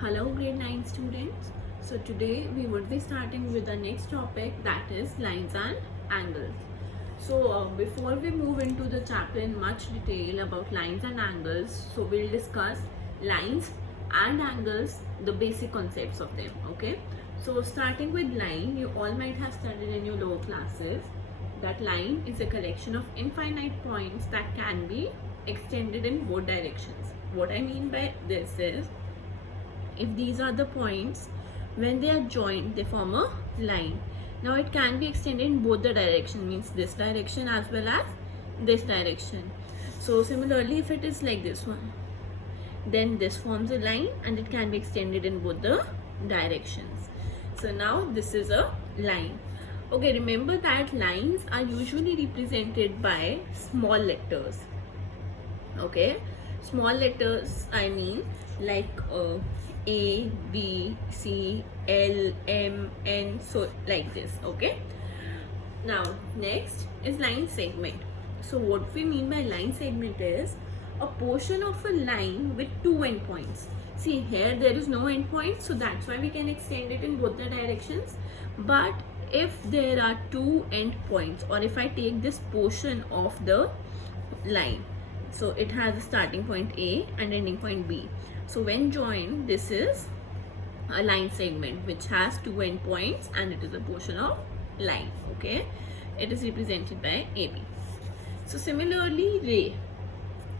Hello grade 9 students. So today we would be starting with the next topic, that is lines and angles. So before we move into the chapter in much detail about lines and angles, so we'll discuss lines and angles, the basic concepts of them. Okay. So starting with line, you all might have studied in your lower classes that line is a collection of infinite points that can be extended in both directions. What I mean by this is, if these are the points, when they are joined they form a line. Now it can be extended in both the direction, means this direction as well as this direction. So similarly, if it is like this one, then this forms a line and it can be extended in both the directions. So now this is a line. Okay, remember that lines are usually represented by small letters. Okay, small letters, I mean like A, B, C, L, M, N, so like this. Okay, now next is line segment. So what we mean by line segment is a portion of a line with two endpoints. See, here there is no endpoint, so that's why we can extend it in both the directions. But if there are two endpoints, or if I take this portion of the line, so it has a starting point A and ending point B. So when joined, this is a line segment which has two endpoints and it is a portion of line. Okay, it is represented by AB. So similarly, ray.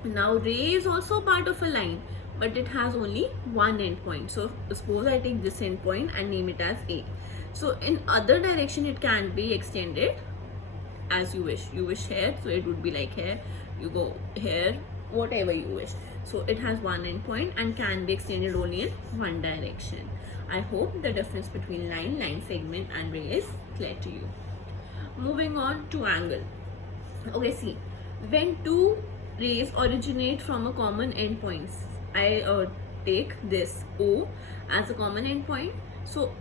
Now ray is also part of a line, but it has only one endpoint. So suppose I take this endpoint and name it as A. So in other direction it can be extended as you wish. You wish here, so it would be like here. You go here, whatever you wish. So it has one endpoint and can be extended only in one direction. I hope the difference between line segment and ray is clear to you. Moving on to angle. Okay, see, when two rays originate from a common endpoint, I take this O as a common endpoint. So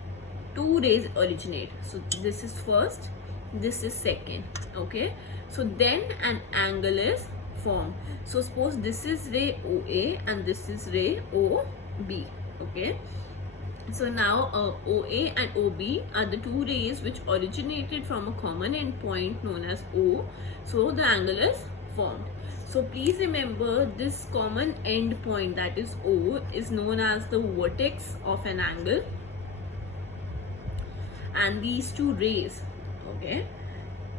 two rays originate. So this is first, this is second. Okay, so then an angle is formed. So suppose this is ray OA and this is ray OB. Okay, so now OA and OB are the two rays which originated from a common endpoint known as O. So the angle is formed. So please remember, this common endpoint, that is O, is known as the vertex of an angle, and these two rays, okay,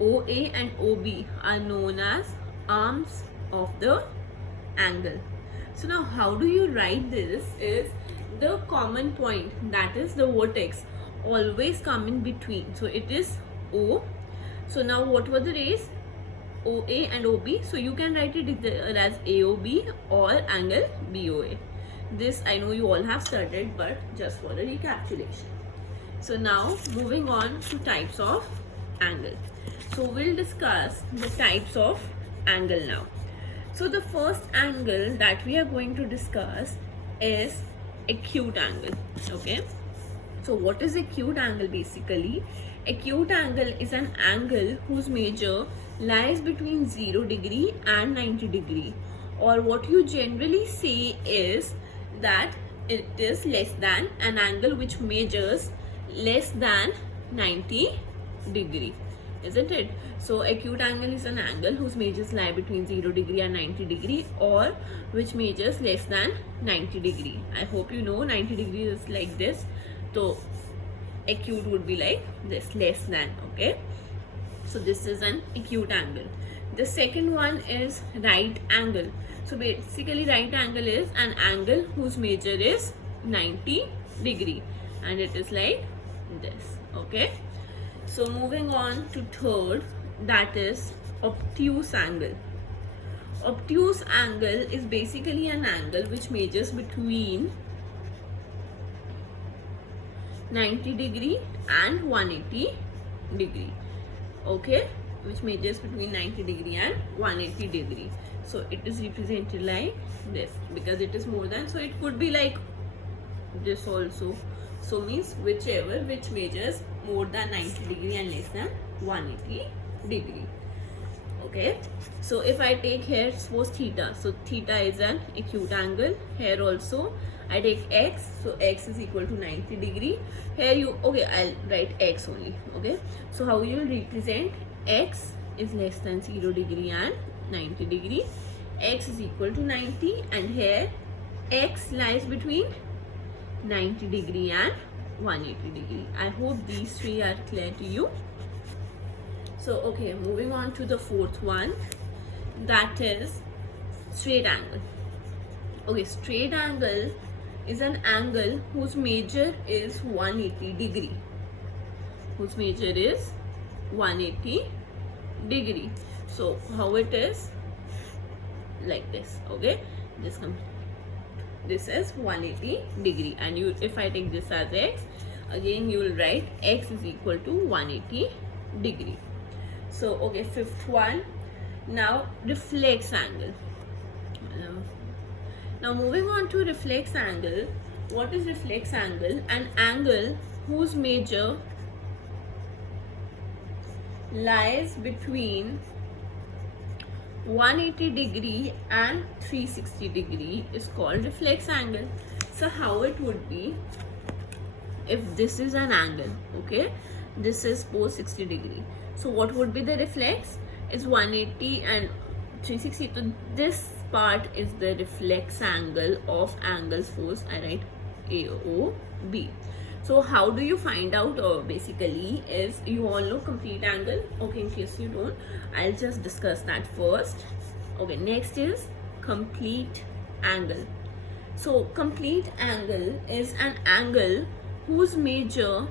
OA and OB, are known as arms of the angle. So now how do you write this is, the common point, that is the vertex, always come in between. So it is O. So now what were the rays? OA and OB. So you can write it either as AOB or angle BOA. This I know you all have studied, but just for the recapitulation. So now moving on to types of angle. So we'll discuss the types of angle now. So the first angle that we are going to discuss is acute angle. Okay, so what is acute angle? Basically, acute angle is an angle whose measure lies between 0 degree and 90 degree, or what you generally say is that it is less than, an angle which measures less than 90 degree, isn't it? So acute angle is an angle whose measures lie between 0 degree and 90 degree, or which measures less than 90 degree. I hope you know 90 degree is like this, so acute would be like this, less than. Okay, so this is an acute angle. The second one is right angle. So basically right angle is an angle whose measure is 90 degree and it is like this. Okay, so moving on to third, that is obtuse angle. Obtuse angle is basically an angle which measures between 90 degree and 180 degree. Okay, which measures between 90 degree and 180 degree. So it is represented like this because it is more than, so it could be like this also. So means whichever which measures more than 90 degree and less than 180 degree. Okay, so if I take here suppose theta, so theta is an acute angle. Here also I take x, so x is equal to 90 degree. Here you, okay, I'll write x only, okay. So how you will represent x is less than 0 degree and 90 degree. X is equal to 90 and here x lies between 90 degree and 180 degree. I hope these three are clear to you. So okay, moving on to the fourth one, that is straight angle. Okay, straight angle is an angle whose measure is 180 degree. Whose measure is 180 degree. So how it is? Like this, okay. This is 180 degree, and you, if I take this as x, again you will write x is equal to 180 degree. So okay, fifth one, now reflex angle. Now moving on to reflex angle. What is reflex angle? An angle whose measure lies between 180 degree and 360 degree is called reflex angle. So how it would be, if this is an angle, okay, this is 460 degree, so what would be the reflex? Is 180 and 360. So this part is the reflex angle of angles force. I write AOB. So how do you find out? Basically is, you all know complete angle, okay. In case you don't, I'll just discuss that first. Okay, next is complete angle. So complete angle is an angle whose measure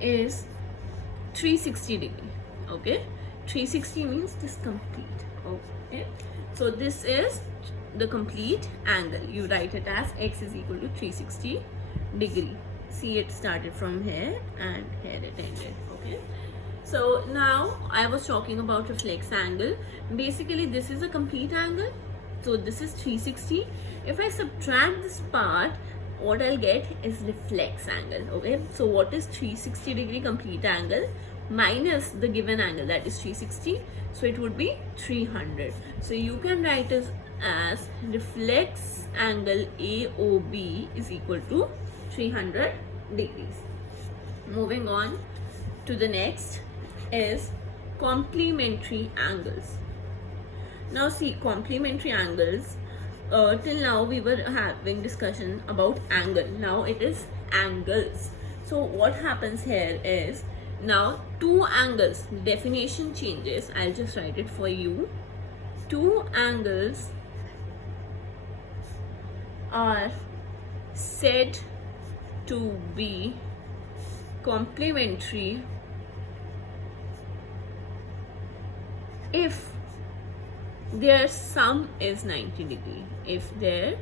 is 360 degree, okay. 360 means this complete, okay. So this is the complete angle. You write it as x is equal to 360 degree. See, it started from here and here it ended, okay. So now I was talking about reflex angle. Basically this is a complete angle, so this is 360. If I subtract this part, what I'll get is reflex angle, okay. So what is 360 degree complete angle minus the given angle, that is 360, so it would be 300. So you can write it as reflex angle AOB is equal to 300 degrees. Moving on to the next is complementary angles. Now see, complementary angles, till now we were having discussion about angle, now it is angles. So what happens here is, now two angles, definition changes. I'll just write it for you. Two angles are said to be complementary if their sum is 90 degree. If their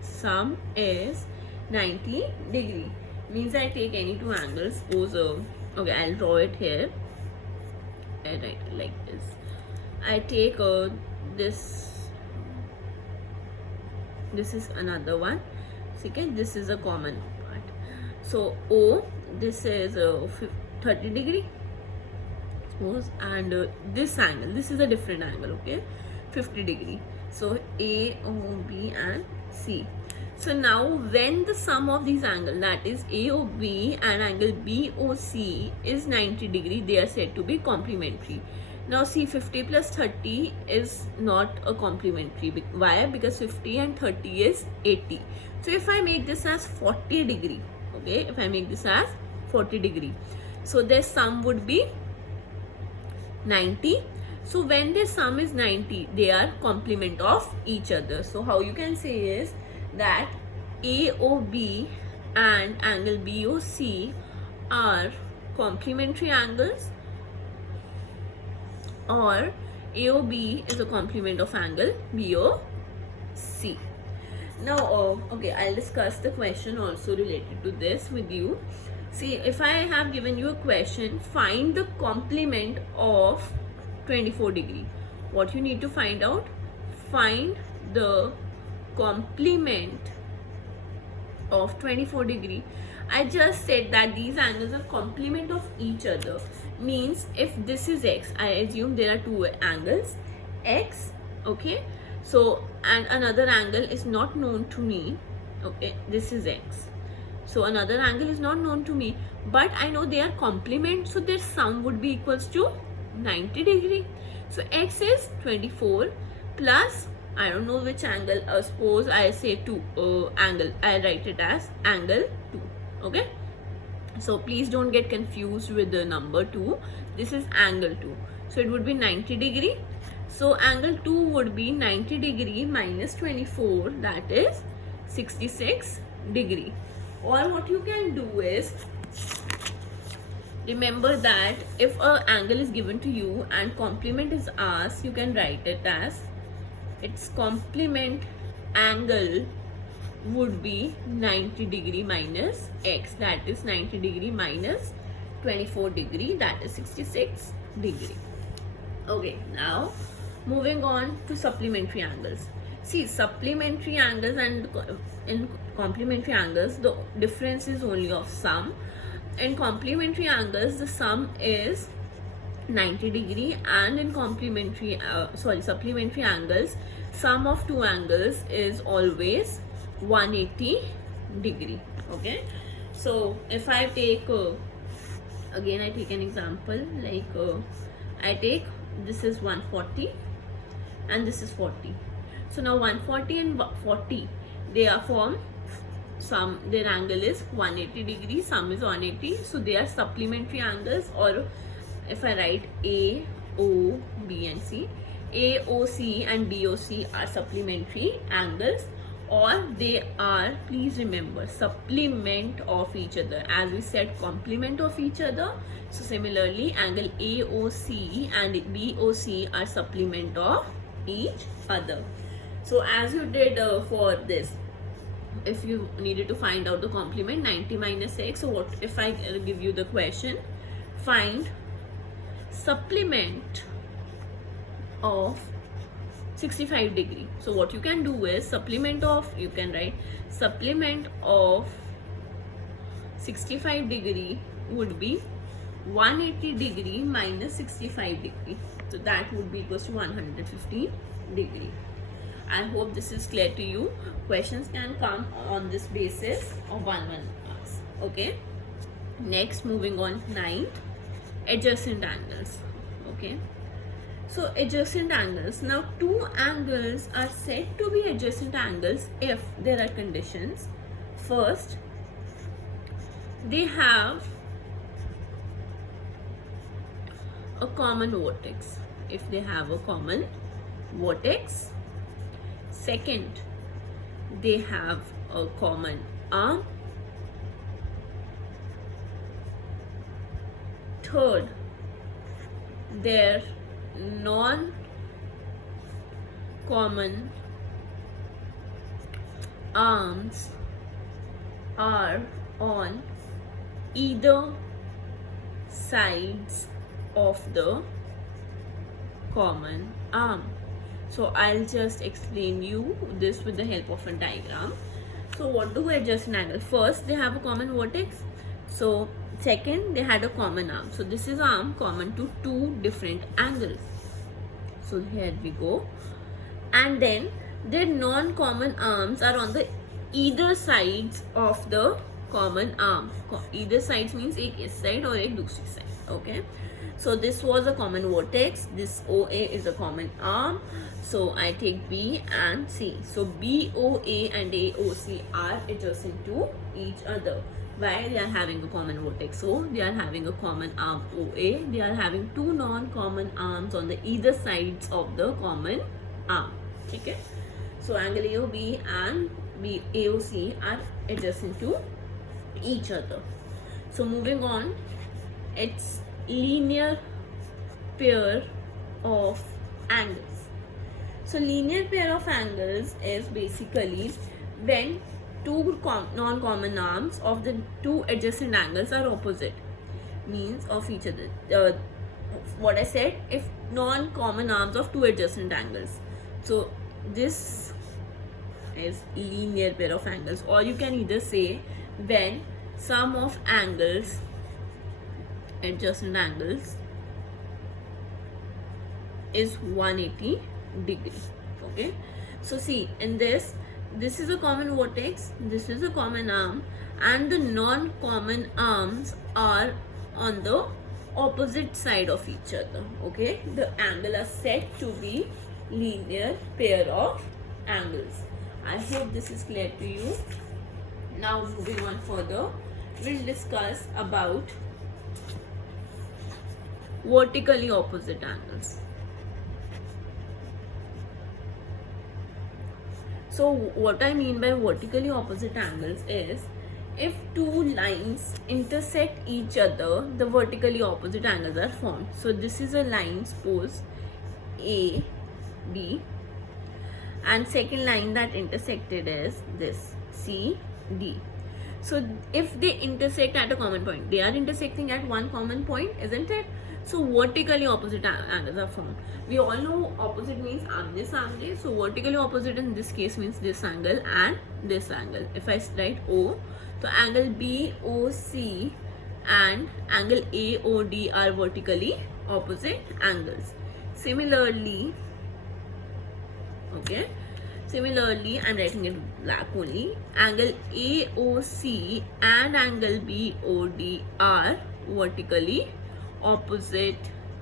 sum is 90 degree, means I take any two angles, suppose okay, I'll draw it here and write it like this. I take this is another one, second, this is a common part. So O, this is 30 degree suppose, and this angle, this is a different angle, okay, 50 degree. So A, O, B and C. So now when the sum of these angles, that is AOB and angle BOC is 90 degree, they are said to be complementary. Now see, 50 plus 30 is not a complementary. Why? Because 50 and 30 is 80. So if I make this as 40 degree, okay, if I make this as 40 degree, so their sum would be 90. So when their sum is 90, they are complement of each other. So how you can say is that AOB and angle BOC are complementary angles, or AOB is a complement of angle BOC. Now okay, I'll discuss the question also related to this with you. See, if I have given you a question, find the complement of 24 degree, what you need to find out? Find the complement of 24 degree. I just said that these angles are complement of each other, means if this is x, I assume there are two angles x, okay. So and another angle is not known to me, Okay, this is x. So another angle is not known to me, but I know they are complement, so their sum would be equals to 90 degree. So x is 24 plus, I don't know which angle, suppose I say 2 angle, I write it as angle 2. Okay, so please don't get confused with the number 2. This is angle 2, so it would be 90 degree. So angle 2 would be 90 degree minus 24, that is 66 degree. Or what you can do is, remember that if an angle is given to you and complement is asked, you can write it as its complement angle would be 90 degree minus x, that is 90 degree minus 24 degree, that is 66 degree. Okay, now moving on to supplementary angles. See, supplementary angles and in complementary angles, the difference is only of sum. In complementary angles, the sum is 90 degree, and in supplementary angles, sum of two angles is always 180 degree. Okay, so if I take again I take an example, like I take, this is 140 and this is 40. So now 140 and 40, they are form sum, their angle is 180 degree, sum is 180, so they are supplementary angles. Or if I write A, O, B and C, A, O, C and B, O, C are supplementary angles, or they are, please remember, supplement of each other. As we said, complement of each other, so similarly angle AOC and BOC are supplement of each other. So as you did for this, if you needed to find out the complement, 90 minus x, so what if I give you the question, find supplement of 65 degree. So what you can do is, supplement of, you can write supplement of 65 degree would be 180 degree minus 65 degree, so that would be equals to 115 degree. I hope this is clear to you. Questions can come on this basis of 1 marks. Okay, next moving on, 9, adjacent angles. Okay, so adjacent angles, now two angles are said to be adjacent angles if there are conditions. First, they have a common vertex, if they have a common vertex. Second, they have a common arm. Third, their non-common arms are on either sides of the common arm. So I'll just explain you this with the help of a diagram. So what do adjacent angles? First, they have a common vertex. So second, they had a common arm. So this is arm common to two different angles. So here we go. And then their non-common arms are on the either sides of the common arm. Either sides means एक इस side और एक दूसरी side. Okay. So this was a common vertex. This OA is a common arm. So I take B and C. So BOA and AOC are adjacent to each other. Why? They are having a common vertex. So they are having a common arm OA. They are having two non-common arms on the either sides of the common arm. Okay. So angle AOB and AOC are adjacent to each other. So moving on, it's linear pair of angles. So linear pair of angles is basically when two non-common arms of the two adjacent angles are opposite, means of each other. What I said, if non-common arms of two adjacent angles. So this is linear pair of angles, or you can either say when sum of angles, adjacent angles, is 180 degree. Okay, so see, in this this is a common vertex, this is a common arm, and the non-common arms are on the opposite side of each other. Okay, the angle are said to be linear pair of angles. I hope this is clear to you. Now moving on further, we'll discuss about vertically opposite angles. So what I mean by vertically opposite angles is, if two lines intersect each other, the vertically opposite angles are formed. So this is a line, suppose A, B, and second line that intersected is this, C, D. So if they intersect at a common point, they are intersecting at one common point, isn't it? So vertically opposite angles are formed. We all know opposite means aamne samne. So vertically opposite in this case means this angle and this angle. If I write O, so angle BOC and angle AOD are vertically opposite angles. Similarly, okay, similarly I'm writing it black only, angle AOC and angle BOD are vertically opposite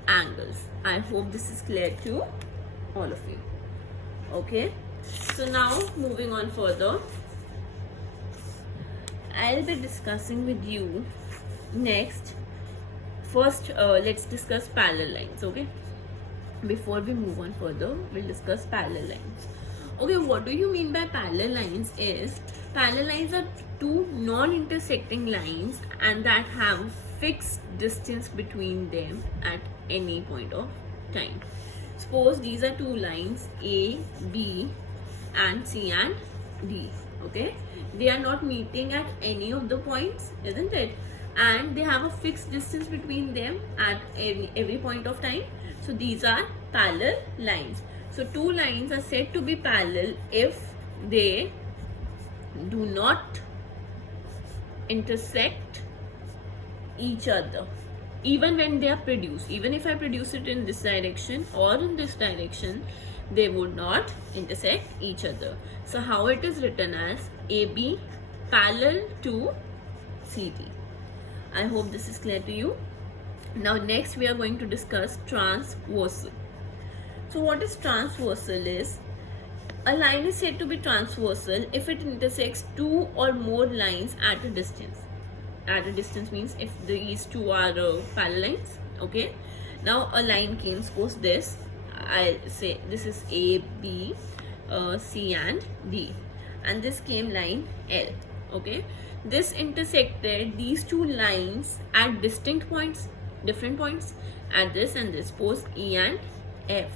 angles. I hope this is clear to all of you. Okay, so now moving on further, I'll be discussing with you next. First, let's discuss parallel lines. Okay, before we move on further, we'll discuss parallel lines. Okay, what do you mean by parallel lines? Is parallel lines are two non-intersecting lines and that have fixed distance between them at any point of time. Suppose these are two lines A, B, and C and D. Okay, they are not meeting at any of the points, isn't it? And they have a fixed distance between them at every point of time. So these are parallel lines. So two lines are said to be parallel if they do not intersect each other, even when they are produced. Even if I produce it in this direction or in this direction, they would not intersect each other. So how it is written as AB parallel to CD. I hope this is clear to you. Now next we are going to discuss transversal. So what is transversal is, a line is said to be transversal if it intersects two or more lines at a distance. At a distance means if these two are parallel lines. Okay, now a came came, suppose this, I'll say this is A, B, C and D, and this came line L. Okay, this intersected these two lines at distinct points, different points, at this and this, suppose E and F.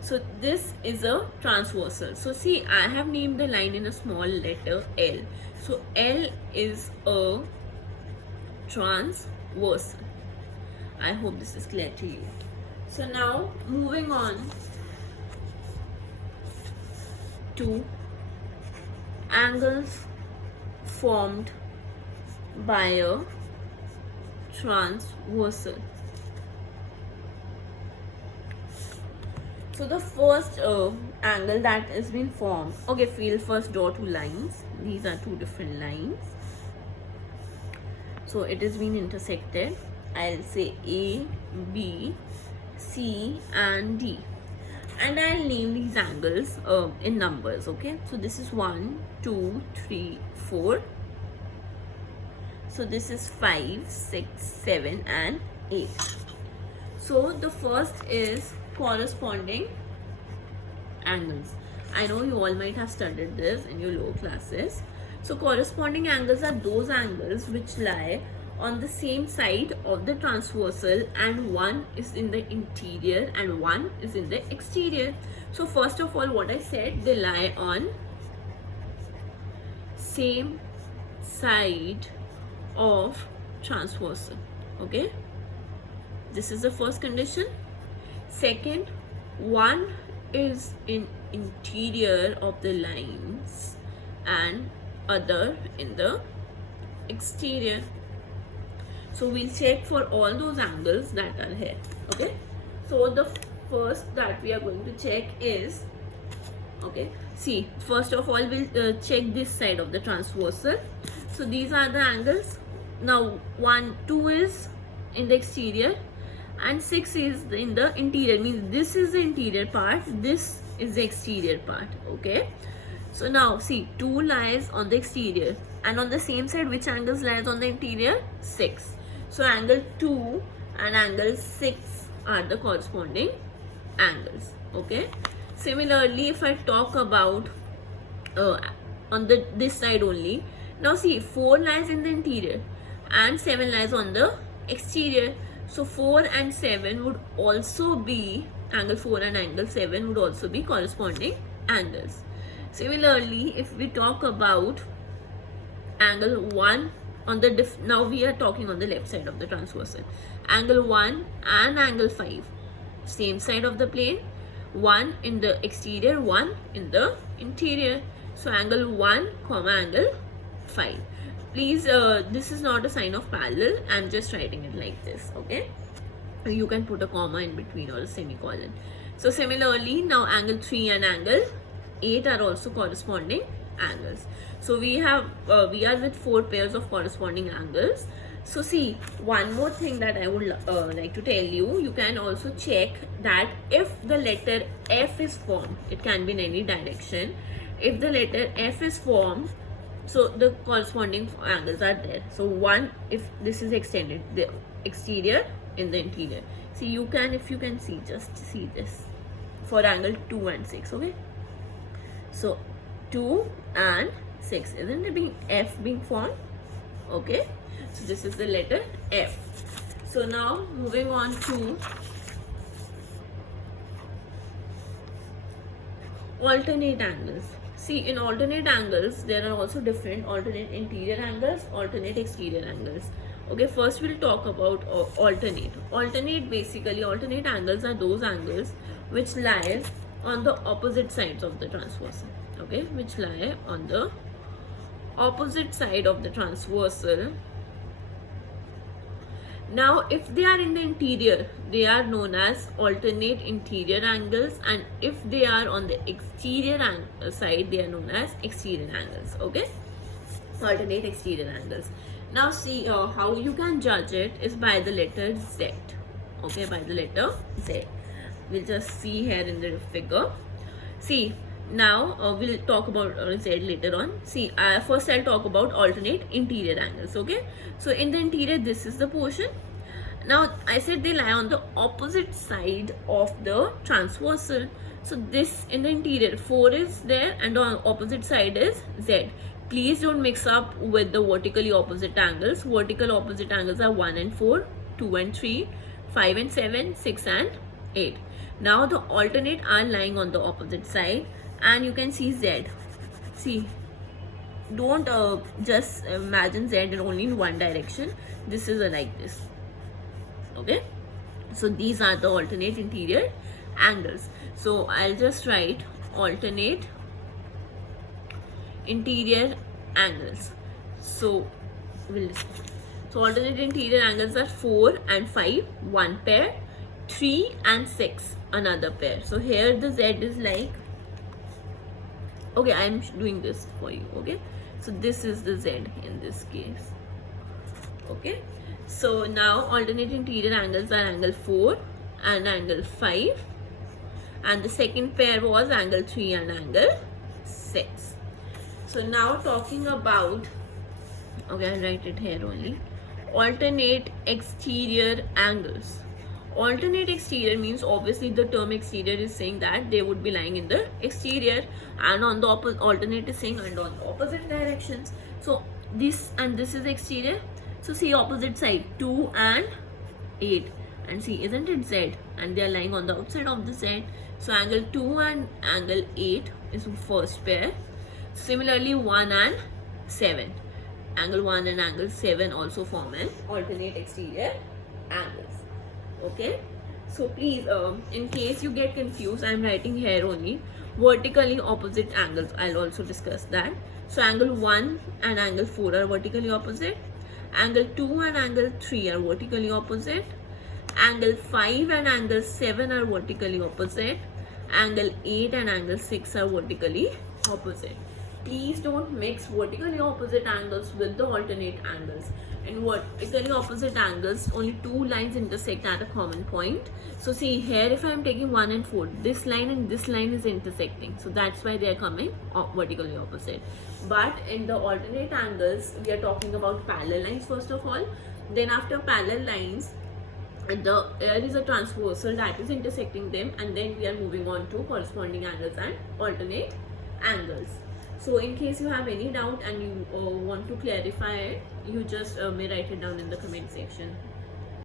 So this is a transversal. So see, I have named the line in a small letter L. So L is a transversal. I hope this is clear to you. So now moving on to angles formed by a transversal. So the first angle that has been formed, okay, we'll first draw two lines. These are two different lines. So it has been intersected. I'll say A, B, C and D, and I'll name these angles in numbers. Okay, so this is 1, 2, 3, 4. So this is 5, 6, 7 and 8. So the first is corresponding angles. I know you all might have studied this in your lower classes. So corresponding angles are those angles which lie on the same side of the transversal, and one is in the interior and one is in the exterior. So first of all, what I said, they lie on same side of transversal. Okay, this is the first condition. Second, one is in interior of the lines and other in the exterior. So we'll check for all those angles that are here. Okay, so the first that we are going to check is Okay, see, first of all we'll check this side of the transversal. So these are the angles. Now 1 2 is in the exterior and 6 is in the interior, means this is the interior part, this is the exterior part. Okay, so now see, 2 lies on the exterior, and on the same side which angles lies on the interior? 6. So angle 2 and angle 6 are the corresponding angles. Okay, similarly if I talk about on this side only, now see, 4 lies in the interior and 7 lies on the exterior. So 4 and 7 would also be, angle 4 and angle 7 would also be corresponding angles. Similarly, if we talk about angle 1 on the now we are talking on the left side of the transversal, angle 1 and angle 5, same side of the plane, 1 in the exterior, 1 in the interior. So angle 1 comma angle 5. Please, this is not a sign of parallel, I'm just writing it like this. Okay, you can put a comma in between or a semicolon. So similarly, now angle 3 and angle 8 are also corresponding angles. So we are with 4 pairs of corresponding angles. So see, one more thing that I would like to tell you, you can also check that if the letter F is formed, it can be in any direction. If the letter F is formed, so the corresponding angles are there. So 1, if this is extended, the exterior in the interior. See, you can, if you can see, just see this for angle 2 and 6. Okay, so 2 and 6, isn't it being F being formed? Okay, so this is the letter F. So now moving on to alternate angles. See, in alternate angles there are also different alternate interior angles, alternate exterior angles. Okay, first we'll talk about alternate. Basically alternate angles are those angles which lie on the opposite sides of the transversal. Okay, which lie on the opposite side of the transversal. Now if they are in the interior, they are known as alternate interior angles, and if they are on the exterior side, they are known as exterior angles. Okay, alternate exterior angles. Now see, how you can judge it is by the letter Z. Okay, by the letter Z. We'll just see here in the figure. See, now we'll talk about Z later on. See, first I'll talk about alternate interior angles. Okay, so in the interior, this is the portion. Now I said they lie on the opposite side of the transversal. So this in the interior, 4 is there and on opposite side is Z. Please don't mix up with the vertically opposite angles. Vertical opposite angles are 1 and 4, 2 and 3, 5 and 7, 6 and 8. Now the alternate are lying on the opposite side, and you can see Z. See, don't just imagine Z in only in one direction. This is like this. Okay, so these are the alternate interior angles. So I'll just write alternate interior angles. So alternate interior angles are 4 and 5, one pair, 3 and 6, another pair. So here the Z is like, okay, I'm doing this for you. Okay, so this is the Z in this case. Okay, so now alternate interior angles are angle 4 and angle 5, and the second pair was angle 3 and angle 6. So now talking about, okay, I'll write it here only, alternate exterior angles. Alternate exterior means obviously the term exterior is saying that they would be lying in the exterior, and on the alternate is saying and on the opposite directions. So this and this is exterior. So see opposite side, 2 and 8, and see, isn't it Z, and they are lying on the outside of the Z. So angle 2 and angle 8 is the first pair. Similarly 1 and 7, angle 1 and angle 7 also form an alternate exterior angles. Okay, so please, in case you get confused, I'm writing here only vertically opposite angles. I'll also discuss that. So angle 1 and angle 4 are vertically opposite, angle 2 and angle 3 are vertically opposite, angle 5 and angle 7 are vertically opposite, Angle 8 and angle 6 are vertically opposite. Please don't mix vertically opposite angles with the alternate angles. In vertically opposite angles, only two lines intersect at a common point. So see here, if I am taking 1 and 4, this line and this line is intersecting. So that's why they are coming vertically opposite. But in the alternate angles, we are talking about parallel lines first of all. Then after parallel lines, there is a transversal that is intersecting them, and then we are moving on to corresponding angles and alternate angles. So in case you have any doubt and you want to clarify it, you just may write it down in the comment section.